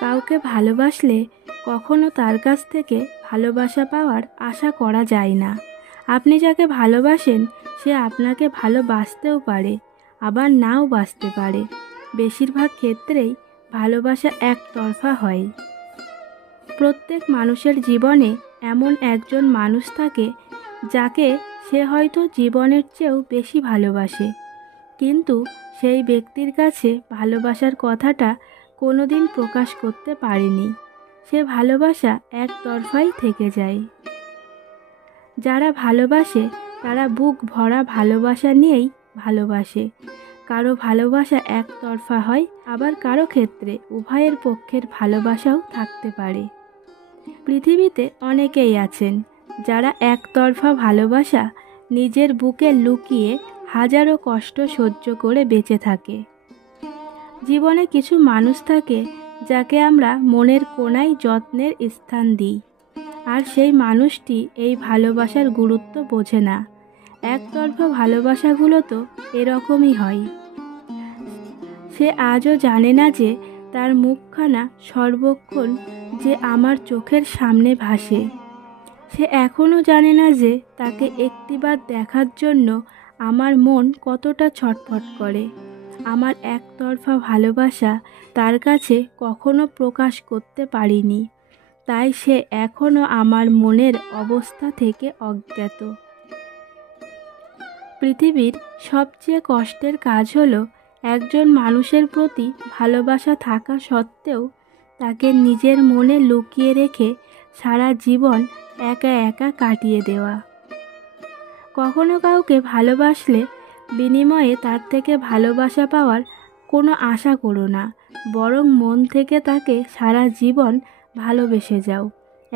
কাউকে ভালোবাসলে কখনো তার কাছ থেকে ভালোবাসা পাওয়ার আশা করা যায় না। আপনি যাকে ভালোবাসেন সে আপনাকে ভালোবাসতেও পারে, আবার নাও বাসতে পারে। বেশিরভাগ ক্ষেত্রেই ভালোবাসা একতরফা হয়। প্রত্যেক মানুষের জীবনে এমন একজন মানুষ থাকে যাকে সে হয়তো জীবনের চেয়েও বেশি ভালোবাসে, কিন্তু সেই ব্যক্তির কাছে ভালোবাসার কথাটা কোনোদিন প্রকাশ করতে পারেনি। সে ভালোবাসা একতরফাই থেকে যায়। যারা ভালোবাসে তারা বুক ভরা ভালোবাসা নিয়েই ভালোবাসে। কারো ভালোবাসা একতরফা হয়, আবার কারো ক্ষেত্রে উভয়ের পক্ষের ভালোবাসাও থাকতে পারে। পৃথিবীতে অনেকেই আছেন যারা একতরফা ভালোবাসা নিজের বুকে লুকিয়ে হাজারো কষ্ট সহ্য করে বেঁচে থাকে। জীবনে কিছু মানুষ থাকে যাকে আমরা মনের কোণায় যত্নের স্থান দিই, আর সেই মানুষটি এই ভালোবাসার গুরুত্ব বোঝে না। একতরফা ভালোবাসাগুলো তো এরকমই হয়। সে আজও জানে না যে তার মুখখানা সর্বক্ষণ যে আমার চোখের সামনে ভাসে। সে এখনও জানে না যে তাকে একটিবার দেখার জন্য আমার মন কতটা ছটফট করে। আমার একতরফা ভালোবাসা তার কাছে কখনো প্রকাশ করতে পারিনি, তাই সে এখনও আমার মনের অবস্থা থেকে অজ্ঞাত। পৃথিবীর সবচেয়ে কষ্টের কাজ হলো একজন মানুষের প্রতি ভালোবাসা থাকা সত্ত্বেও তাকে নিজের মনে লুকিয়ে রেখে সারা জীবন একা একা কাটিয়ে দেওয়া। কখনো কাউকে ভালোবাসলে বিনিময়ে তার থেকে ভালোবাসা পাওয়ার কোনো আশা করো না, বরং মন থেকে তাকে সারা জীবন ভালোবেসে যাও।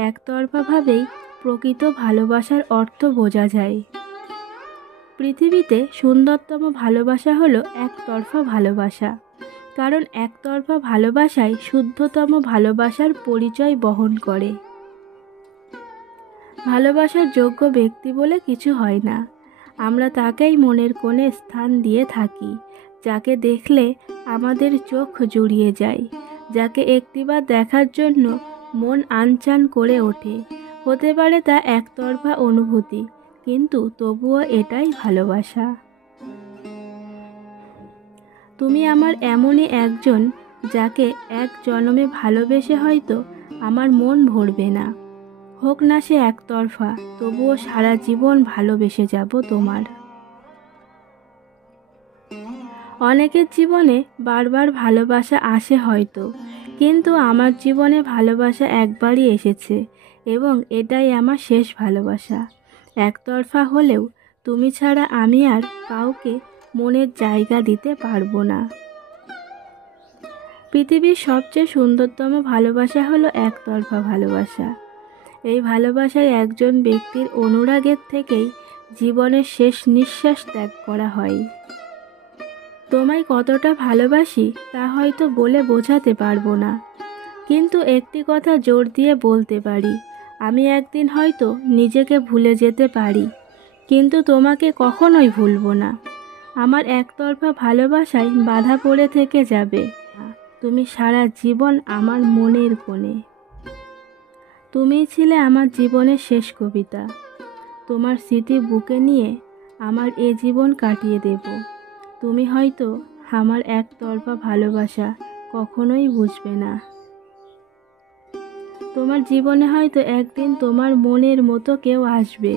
একতরফাভাবেই প্রকৃত ভালোবাসার অর্থ বোঝা যায়। পৃথিবীতে সুন্দরতম ভালোবাসা হলো একতরফা ভালোবাসা, কারণ একতরফা ভালোবাসাই শুদ্ধতম ভালোবাসার পরিচয় বহন করে। ভালোবাসার যোগ্য ব্যক্তি বলে কিছু হয় না, আমরা তাকেই মনের কোণে স্থান দিয়ে থাকি, যাকে দেখলে আমাদের চোখ জুড়িয়ে যায়, যাকে একটিবার দেখার জন্য মন আনচান করে ওঠে। হতে পারে তা একতরফা অনুভূতি, কিন্তু তবুও এটাই ভালোবাসা। তুমি আমার এমনই একজন যাকে এক জন্মে ভালোবেসে হয়তো আমার মন ভরবে না। হোক না সে একতরফা, তবুও সারা জীবন ভালোবেসে যাব তোমার। অনেকের জীবনে বারবার ভালোবাসা আসে হয়তো, কিন্তু আমার জীবনে ভালোবাসা একবারই এসেছে এবং এটাই আমার শেষ ভালোবাসা। একতরফা হলেও তুমি ছাড়া আমি আর কাউকে মনের জায়গা দিতে পারবো না। পৃথিবীর সবচেয়ে সুন্দরতম ভালোবাসা হলো একতরফা ভালোবাসা। এই ভালোবাসায় একজন ব্যক্তির অনুরাগের থেকেই জীবনের শেষ নিঃশ্বাস ত্যাগ করা হয়। তোমায় কতটা ভালোবাসি তা হয়তো বলে বোঝাতে পারবো না, কিন্তু একটি কথা জোর দিয়ে বলতে পারি, আমি একদিন হয়তো নিজেকে ভুলে যেতে পারি, কিন্তু তোমাকে কখনোই ভুলবো না। আমার একতরফা ভালোবাসায় বাধা পড়ে থেকে যাবে, তুমি সারা জীবন আমার মনের কোণে। তুমিই ছিলে আমার জীবনের শেষ কবিতা। তোমার স্মৃতি বুকে নিয়ে আমার এ জীবন কাটিয়ে দেব। তুমি হয়তো আমার একতরফা ভালোবাসা কখনোই বুঝবে না। তোমার জীবনে হয়তো একদিন তোমার মনের মতো কেউ আসবে,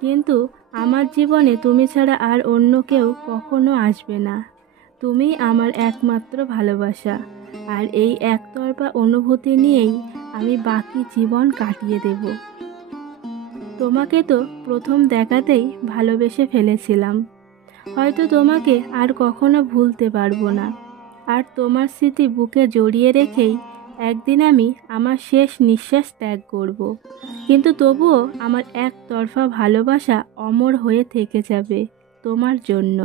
কিন্তু আমার জীবনে তুমি ছাড়া আর অন্য কেউ কখনো আসবে না। তুমি আমার একমাত্র ভালোবাসা, আর এই একতরফা অনুভূতি নিয়েই আমি বাকি জীবন কাটিয়ে দেব। তোমাকে তো প্রথম দেখাতেই ভালোবেসে ফেলেছিলাম, হয়তো তোমাকে আর কখনো ভুলতে পারবো না। আর তোমার স্মৃতি বুকে জড়িয়ে রেখেই একদিন আমি আমার শেষ নিঃশ্বাস ত্যাগ করব, কিন্তু তবুও আমার একতরফা ভালোবাসা অমর হয়ে থেকে যাবে তোমার জন্য।